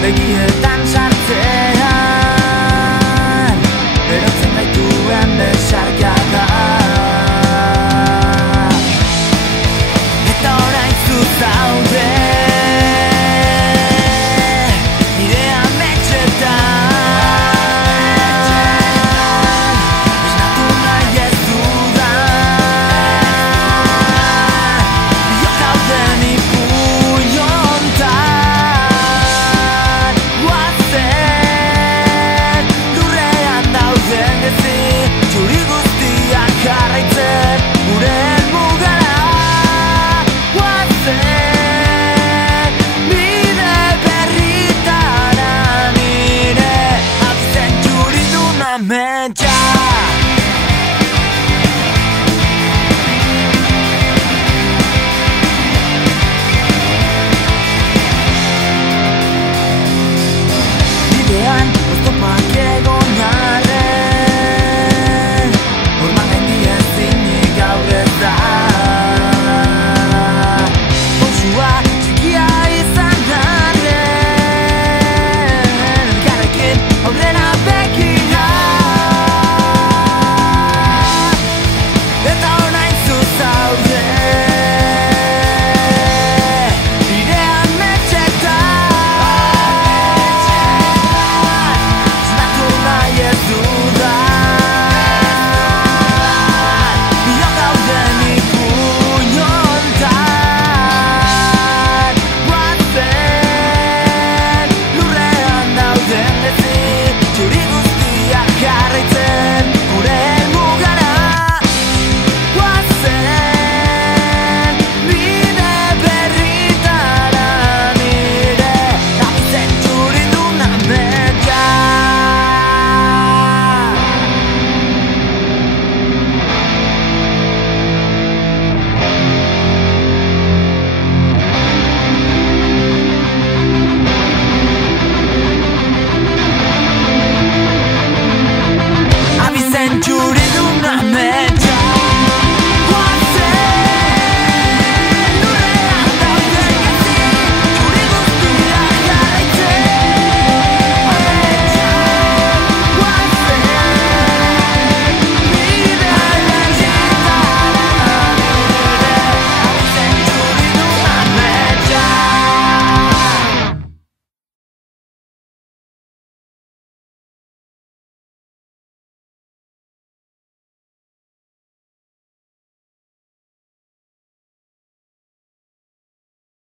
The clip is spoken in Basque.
Begietan sartzean berotzen gaituen besarka da. Eta orain zu zaude nire ametsetan, esnatu nahi ez dudan biok dauden ipuin hontan. Lurrean dauden gezi txuri guztiak jarraitzen gure helmugara guazen, bide berritara nire abizen txuridun ametsa. Bidean oztopak egon arren, horman gaindi ezinik gaur ez da. Pausua txikia